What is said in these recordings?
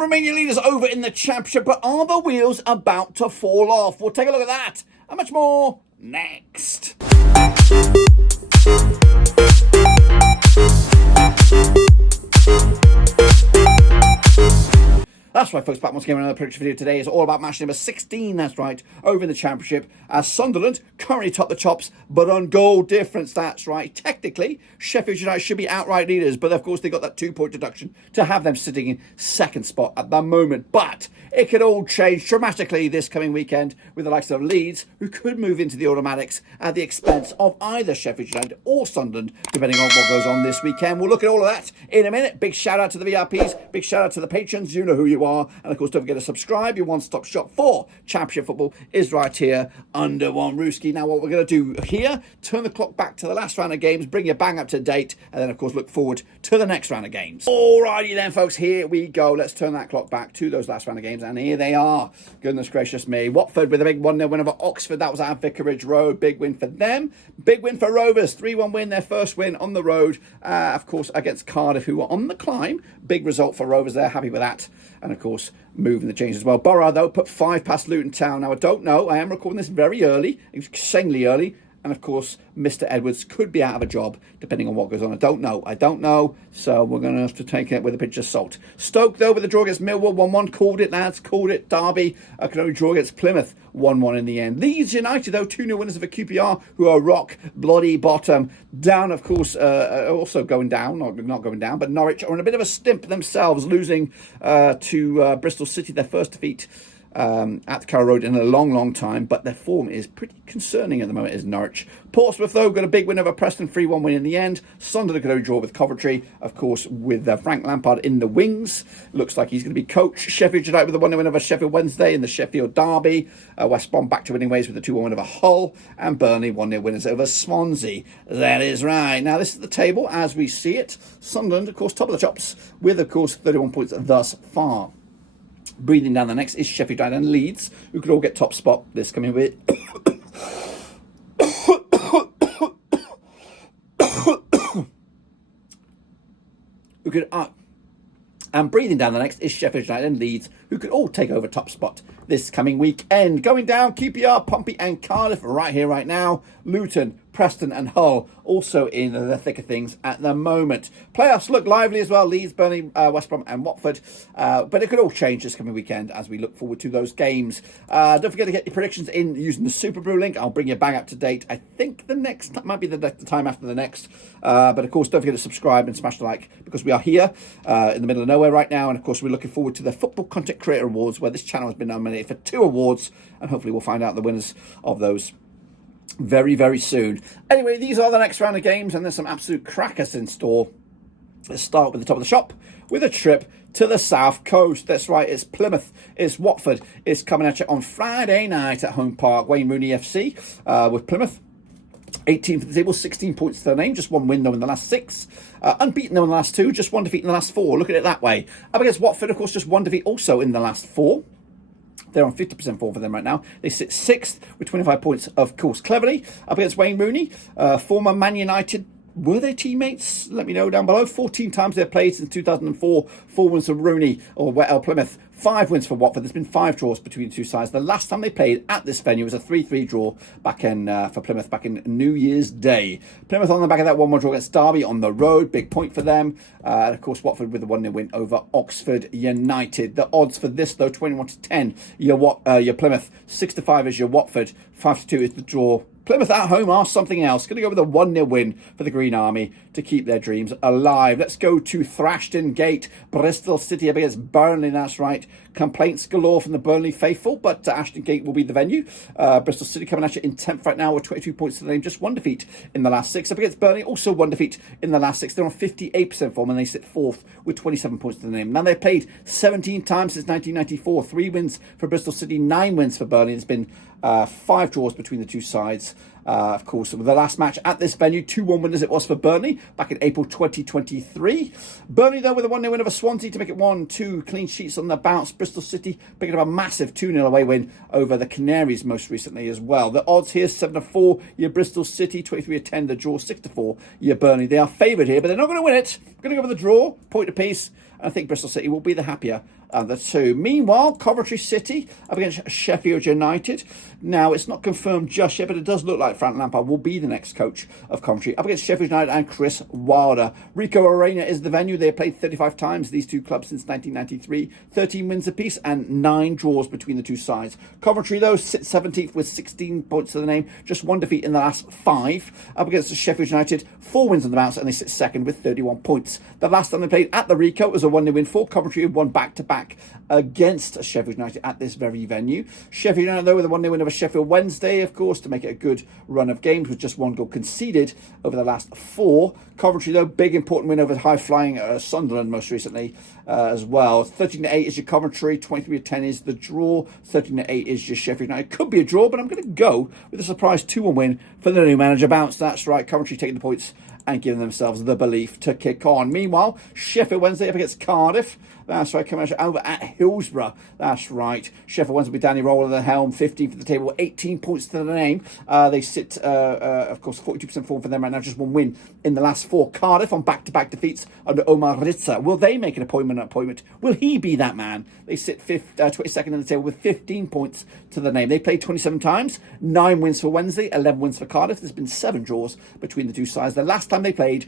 Sunderland remain your leaders over in the Championship, but are the wheels about to fall off? We'll take a look at that and much more next. That's right, folks, back once again with another prediction video. Today is all about match number 16, that's right, over in the Championship, as Sunderland currently top the chops, but on goal difference, that's right. Technically, Sheffield United should be outright leaders, but of course they got that 2-point deduction to have them sitting in second spot at the moment. But it could all change dramatically this coming weekend with the likes of Leeds, who could move into the automatics at the expense of either Sheffield United or Sunderland, depending on what goes on this weekend. We'll look at all of that in a minute. Big shout out to the VIPs, big shout out to the patrons, you know who you are. And of course, don't forget to subscribe. Your one-stop shop for Championship football is right here under one rooski. Now, what we're going to do here, turn the clock back to the last round of games, bring you bang up to date, and then, of course, look forward to the next round of games. Alrighty then, folks, here we go. Let's turn that clock back to those last round of games, and here they are. Goodness gracious me. Watford with a big 1-0 win over Oxford. That was at Vicarage Road. Big win for them. Big win for Rovers. 3-1 win, their first win on the road, of course, against Cardiff, who were on the climb. Big result for Rovers there. Happy with that. And, of course, moving the change as well. Borough, though, put 5 past Luton Town. Now, I don't know. I am recording this very early, insanely early. And, of course, Mr. Edwards could be out of a job, depending on what goes on. I don't know. So we're going to have to take it with a pinch of salt. Stoke, though, with the draw against Millwall, 1-1. Called it, lads. Called it. Derby could only draw against Plymouth, 1-1 in the end. Leeds United, though, 2-0 winners of a QPR, who are rock bloody bottom. Down, of course, also going down. Not going down, but Norwich are in a bit of a stimp themselves, losing to Bristol City, their first defeat at the Carrow Road in a long time, but their form is pretty concerning at the moment, is Norwich. Portsmouth, though, got a big win over Preston, 3-1 win in the end. Sunderland could only draw with Coventry, of course, with Frank Lampard in the wings. Looks like he's going to be coach. Sheffield United with a 1-0 win over Sheffield Wednesday in the Sheffield Derby. West Brom back to winning ways with a 2-1 win over Hull, and Burnley 1-0 winners over Swansea. That is right. Now, this is the table as we see it. Sunderland, of course, top of the chops with, of course, 31 points thus far. Breathing down the next is Sheffield United and Leeds, who could all get top spot this coming week. And breathing down the next is Sheffield United and Leeds, who could all take over top spot this coming weekend. Going down, QPR, Pompey and Cardiff right here, right now. Luton, Preston and Hull also in the thick of things at the moment. Playoffs look lively as well. Leeds, Burnley, West Brom and Watford. But it could all change this coming weekend as we look forward to those games. Don't forget to get your predictions in using the Super Brew link. I'll bring you bang up to date. I think the next might be the time after the next. But of course, don't forget to subscribe and smash the like, because we are here in the middle of nowhere right now. And of course, we're looking forward to the Football Content Creator Awards, where this channel has been nominated for 2 awards. And hopefully we'll find out the winners of those very soon. Anyway, these are the next round of games, and there's some absolute crackers in store. Let's start with the top of the shop with a trip to the south coast. That's right, it's Plymouth, it's Watford. It's coming at you on Friday night at Home Park. Wayne Rooney FC with Plymouth. 18th of the table, 16 points to their name, just 1 win though in the last 6. Unbeaten though in the last 2, just 1 defeat in the last 4. Look at it that way. Up against Watford, of course, just 1 defeat also in the last 4. They're on 50% form for them right now. They sit 6th with 25 points, of course, cleverly. Up against Wayne Rooney, former Man United. Were they teammates? Let me know down below. 14 times they've played since 2004. 4 wins for Rooney, or Plymouth. 5 wins for Watford. There's been 5 draws between the two sides. The last time they played at this venue was a 3-3 draw back in for Plymouth back in New Year's Day. Plymouth on the back of that 1-1 draw against Derby on the road. Big point for them. And of course, Watford with a 1-0 win over Oxford United. The odds for this, though, 21-10. Your Plymouth. 6-5 is your Watford. 5-2 is the draw. Plymouth at home are something else. Going to go with a 1-0 win for the Green Army to keep their dreams alive. Let's go to Thrashton Gate. Bristol City up against Burnley, that's right. Complaints galore from the Burnley faithful, but Ashton Gate will be the venue. Bristol City coming at you in 10th right now with 22 points to the name. Just 1 defeat in the last 6. Up against Burnley, also 1 defeat in the last 6. They're on 58% form and they sit 4th with 27 points to the name. Now they've played 17 times since 1994. 3 wins for Bristol City, 9 wins for Burnley. There's been 5 draws between the two sides. Of course, with the last match at this venue, 2-1 winners it was for Burnley back in April 2023. Burnley, though, with a 1-0 win over Swansea to make it 1-2 clean sheets on the bounce. Bristol City picking up a massive 2-0 away win over the Canaries most recently as well. The odds here, 7-4, your Bristol City, 23-10, the draw, 6-4, your Burnley. They are favoured here, but they're not going to win it. Going to go with the draw, point apiece. And I think Bristol City will be the happier the two. Meanwhile, Coventry City up against Sheffield United. Now, it's not confirmed just yet, but it does look like Frank Lampard will be the next coach of Coventry up against Sheffield United and Chris Wilder. Rico Arena is the venue. They have played 35 times, these two clubs, since 1993. 13 wins apiece and 9 draws between the two sides. Coventry, though, sits 17th with 16 points to the name. Just 1 defeat in the last 5. Up against Sheffield United, 4 wins on the bounce, and they sit second with 31 points. The last time they played at the Rico was a 1-0 win for Coventry, who won back-to-back against Sheffield United at this very venue. Sheffield United, though, with a 1-0 win over Sheffield Wednesday, of course, to make it a good run of games with just 1 goal conceded over the last 4. Coventry, though, big important win over high-flying Sunderland most recently as well. 13-8 is your Coventry, 23-10 is the draw, 13-8 is your Sheffield United. Could be a draw, but I'm going to go with a surprise 2-1 win for the new manager bounce. That's right, Coventry taking the points and giving themselves the belief to kick on. Meanwhile, Sheffield Wednesday up against Cardiff. That's right, coming over at Hillsborough. That's right. Sheffield Wednesday with Danny Rowell at the helm, 15th for the table, 18 points to the name. They sit, of course, 42% form for them right now, just 1 win in the last 4. Cardiff on back-to-back defeats under Omar Ritza. Will they make an appointment? Will he be that man? They sit 22nd in the table with 15 points to the name. They played 27 times, 9 wins for Wednesday, 11 wins for Cardiff. There's been 7 draws between the two sides. The last time they played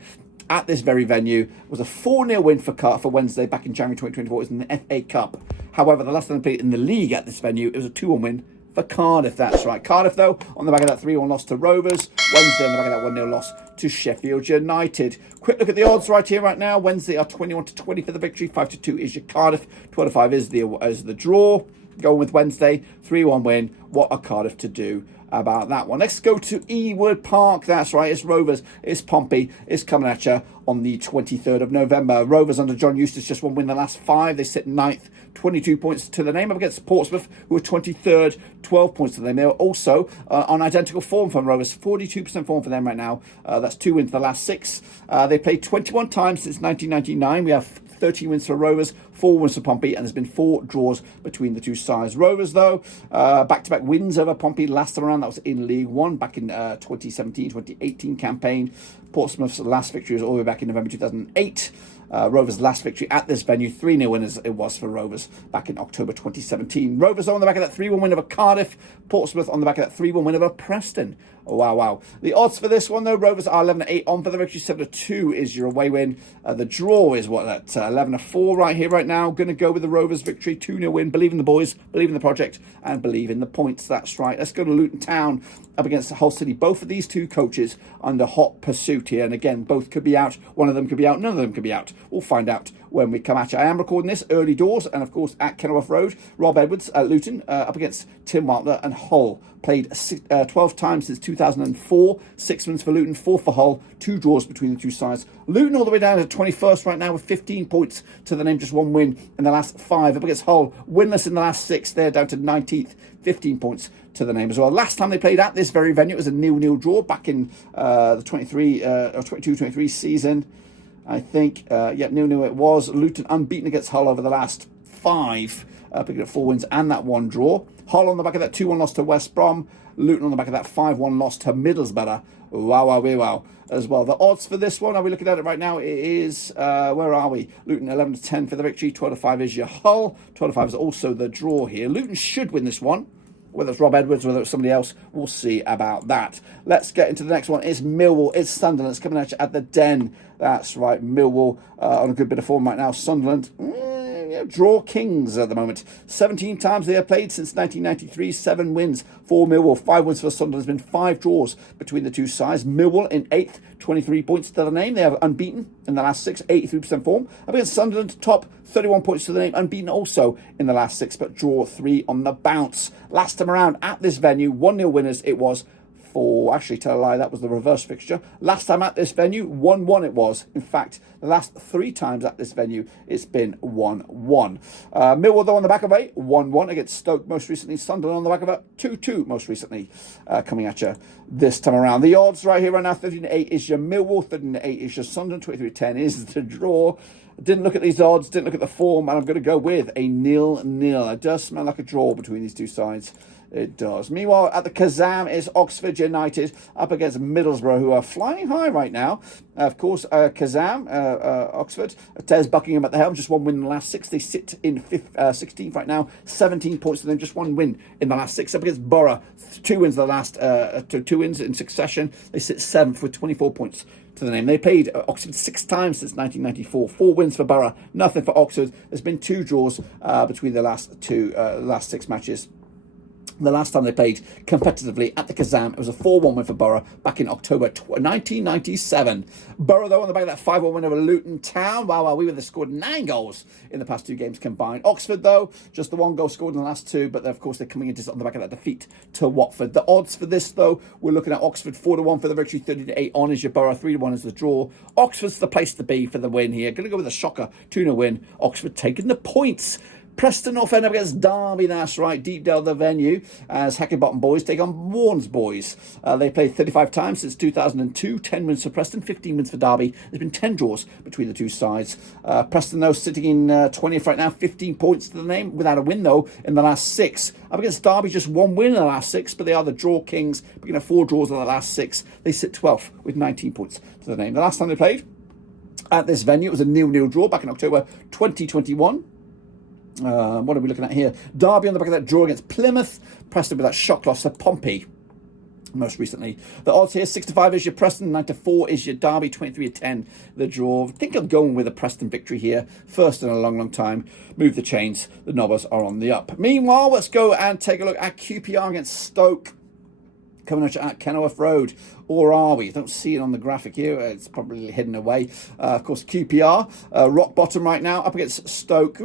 at this very venue was a 4-0 win for Wednesday back in January 2024. It was in the FA Cup. However, the last time they played in the league at this venue, it was a 2-1 win for Cardiff. That's right. Cardiff, though, on the back of that 3-1 loss to Rovers. Wednesday on the back of that 1-0 loss to Sheffield United. Quick look at the odds right here, right now. Wednesday are 21-20 for the victory. 5-2 is your Cardiff. 12-5 is the draw. Going with Wednesday, 3-1 win. What are Cardiff to do about that one? Let's go to Ewood Park. That's right, it's Rovers, it's Pompey, it's coming at you on the 23rd of November. Rovers under John Eustace just 1 win the last 5. They sit 9th, 22 points to the name, up against Portsmouth, who are 23rd, 12 points to the name. They're also on identical form from Rovers, 42% form for them right now. That's 2 wins the last 6. They played 21 times since 1999. We have 13 wins for Rovers, 4 wins for Pompey, and there's been 4 draws between the two sides. Rovers, though, back-to-back wins over Pompey last time around. That was in League One back in 2017-2018 campaign. Portsmouth's last victory was all the way back in November 2008. Rovers' last victory at this venue, 3-0 win as it was for Rovers back in October 2017. Rovers on the back of that 3-1 win over Cardiff. Portsmouth on the back of that 3-1 win over Preston. Oh, wow. The odds for this one, though, Rovers are 11-8 on for the victory. 7-2 is your away win. The draw is what, at 11-4 right here, right now. Going to go with the Rovers victory, 2-0 win. Believe in the boys, believe in the project, and believe in the points. That's right. Let's go to Luton Town up against Hull City. Both of these two coaches under hot pursuit here. And again, both could be out. One of them could be out. None of them could be out. We'll find out when we come at you. I am recording this early doors and, of course, at Kenilworth Road. Rob Edwards at Luton up against Tim Wilder and Hull. Played 12 times since 2004. 6 wins for Luton, 4 for Hull. 2 draws between the two sides. Luton all the way down to 21st right now with 15 points to the name. Just 1 win in the last 5. Up against Hull, winless in the last 6. They're down to 19th. 15 points to the name as well. Last time they played at this very venue, it was a 0-0 draw back in the 22-23 season. I think, 0-0 it was. Luton unbeaten against Hull over the last 5. Picking up 4 wins and that 1 draw. Hull on the back of that 2-1 loss to West Brom. Luton on the back of that 5-1 loss to Middlesbrough. Wow. As well. The odds for this one, are we looking at it right now? It is, where are we? Luton 11-10 for the victory. 12-5 is your Hull. 12-5 is also the draw here. Luton should win this one. Whether it's Rob Edwards, whether it's somebody else, we'll see about that. Let's get into the next one. It's Millwall. It's Sunderland. It's coming at you at the Den. That's right. Millwall on a good bit of form right now. Sunderland, draw kings at the moment. 17 times they have played since 1993. 7 wins for Millwall. 5 wins for Sunderland. There's been 5 draws between the two sides. Millwall in 8th, 23 points to the name. They have unbeaten in the last 6, 83% form. Up against Sunderland, top, 31 points to the name. Unbeaten also in the last 6, but draw 3 on the bounce. Last time around at this venue, 1-0 winners it was for, actually, tell a lie, that was the reverse fixture. Last time at this venue, 1-1 it was. In fact, the last 3 times at this venue, it's been 1-1. Millwall, though, on the back of a 1-1 against Stoke most recently. Sunderland on the back of a 2-2 most recently, coming at you this time around. The odds right here, right now, 13-8 is your Millwall, 13-8 is your Sunderland, 23-10 is the draw. Didn't look at these odds, didn't look at the form, and I'm going to go with a 0-0. It does smell like a draw between these two sides. It does. Meanwhile, at the Kazam is Oxford United up against Middlesbrough, who are flying high right now. Of course, Kazam, Oxford, Tez Buckingham at the helm, just one win in the last 6. They sit in 16th right now, 17 points to them, just one win in the last 6. Up against Borough, 2 wins the last, 2 wins in succession. They sit 7th with 24 points to the name. They played Oxford 6 times since 1994. 4 wins for Borough, nothing for Oxford. There's been 2 draws between the last 6 matches. The last time they played competitively at the Kazam, it was a 4-1 win for Borough back in October 1997. Borough, though, on the back of that 5-1 win over Luton Town. Wow, we would have scored 9 goals in the past 2 games combined. Oxford, though, just the 1 goal scored in the last 2, but of course they're coming into on the back of that defeat to Watford. The odds for this, though, we're looking at Oxford 4-1 for the victory, 30-8 on is your Borough, 3-1 is the draw. Oxford's the place to be for the win here. Going to go with a shocker, 2-0 win. Oxford taking the points. Preston North End up against Derby, that's right, Deepdale the venue, as Hackenbottom boys take on Warnes boys. They played 35 times since 2002, 10 wins for Preston, 15 wins for Derby. There's been 10 draws between the two sides. Preston, though, sitting in 20th right now, 15 points to the name, without a win, though, in the last 6. Up against Derby, just 1 win in the last 6, but they are the draw kings, picking up 4 draws in the last 6. They sit 12th with 19 points to the name. The last time they played at this venue, it was a 0-0 draw back in October 2021. What are we looking at here? Derby on the back of that draw against Plymouth. Preston with that shock loss to Pompey most recently. The odds here, 6-5 is your Preston, 9-4 is your Derby, 23-10 the draw. I think I'm going with a Preston victory here. First in a long time. Move the chains. The Nobbers are on the up. Meanwhile, let's go and take a look at QPR against Stoke. Coming at Kenilworth Road, or are we? Don't see it on the graphic here. It's probably hidden away. Of course, QPR, rock bottom right now, up against Stoke.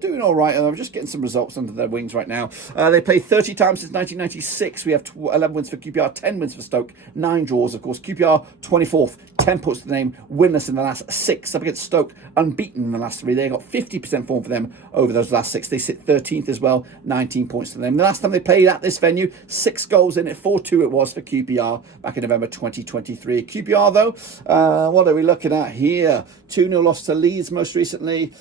Doing all right. I'm just getting some results under their wings right now. They played 30 times since 1996. We have 11 wins for QPR, 10 wins for Stoke, 9 draws. Of course, QPR 24th, 10 points to the name, winless in the last 6. Up against Stoke, unbeaten in the last 3. They got 50% form for them over those last 6. They sit 13th as well, 19 points to them. The last time they played at this venue, 6 goals in it, 4-2 it was for QPR back in November 2023. QPR, though, what are we looking at here? 2-0 loss to Leeds most recently.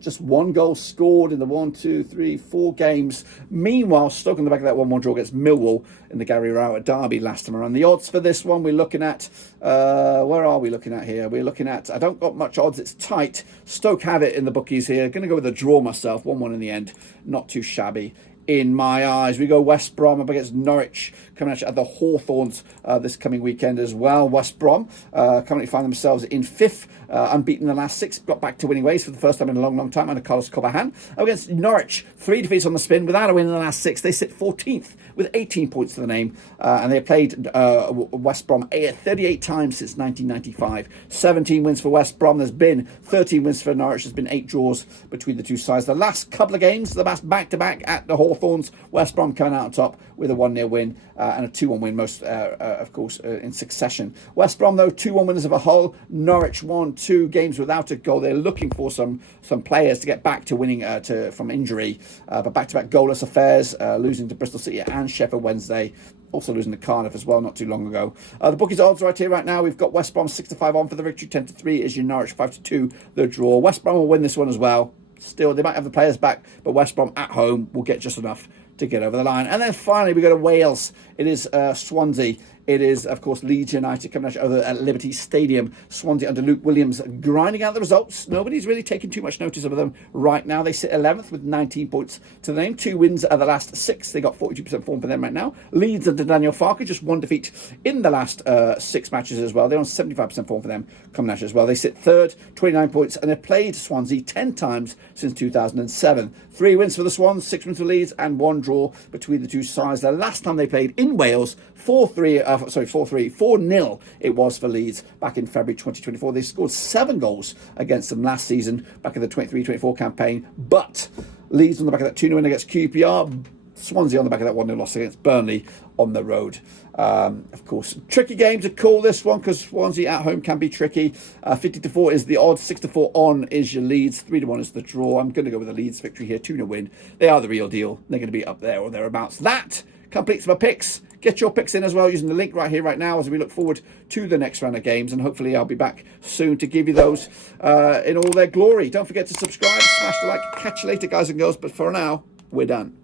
Just 1 goal scored in the 4 games. Meanwhile, Stoke on the back of that 1-1 draw against Millwall in the Gary Rowett derby last time around. The odds for this one, we're looking at, where are we looking at here? We're looking at, I don't got much odds, it's tight. Stoke have it in the bookies here. Going to go with a draw myself, 1-1 in the end. Not too shabby in my eyes. We go West Brom up against Norwich, coming at the Hawthorns this coming weekend as well. West Brom currently find themselves in 5th, unbeaten in the last 6, got back to winning ways for the first time in a long time under Carlos Cobahan. Up against Norwich, 3 defeats on the spin without a win in the last 6. They sit 14th with 18 points to the name, and they played West Brom 38 times since 1995. 17 wins for West Brom. There's been 13 wins for Norwich. There's been 8 draws between the two sides. The last couple of games, the last back-to-back at the Hawthorns, West Brom coming out on top with a 1-0 win and a 2-1 win, most, of course, in succession. West Brom, though, 2-1 winners of a whole. Norwich won 2 games without a goal. They're looking for some players to get back to winning from injury, but back-to-back goalless affairs, losing to Bristol City and Sheffield Wednesday. Also losing to Cardiff as well not too long ago. The bookies odds right here right now. We've got West Brom 6-5 on for the victory, 10-3 is your Norwich, 5-2 the draw. West Brom will win this one as well. Still, they might have the players back, but West Brom at home will get just enough to get over the line. And then finally, we go to Wales. It is Swansea. It is, of course, Leeds United coming over at Liberty Stadium. Swansea under Luke Williams grinding out the results. Nobody's really taking too much notice of them right now. They sit 11th with 19 points to the name. 2 wins at the last 6. They got 42% form for them right now. Leeds under Daniel Farke, just 1 defeat in the last 6 matches as well. They're on 75% form for them coming out as well. They sit 3rd, 29 points, and they've played Swansea 10 times since 2007. 3 wins for the Swans, 6 wins for Leeds, and 1 draw between the two sides. The last time they played in Wales, 4-0 it was for Leeds back in February 2024. They scored 7 goals against them last season back in the 23-24 campaign, but Leeds on the back of that 2-0 win against QPR, Swansea on the back of that 1-0 loss against Burnley on the road. Of course, tricky game to call this one because Swansea at home can be tricky. 50-4 is the odds, 6-4 on is your Leeds, 3-1 is the draw. I'm going to go with the Leeds victory here, 2-0 win. They are the real deal. They're going to be up there or thereabouts. That completes my picks. Get your picks in as well using the link right here, right now, as we look forward to the next round of games. And hopefully I'll be back soon to give you those in all their glory. Don't forget to subscribe, smash the like. Catch you later, guys and girls. But for now, we're done.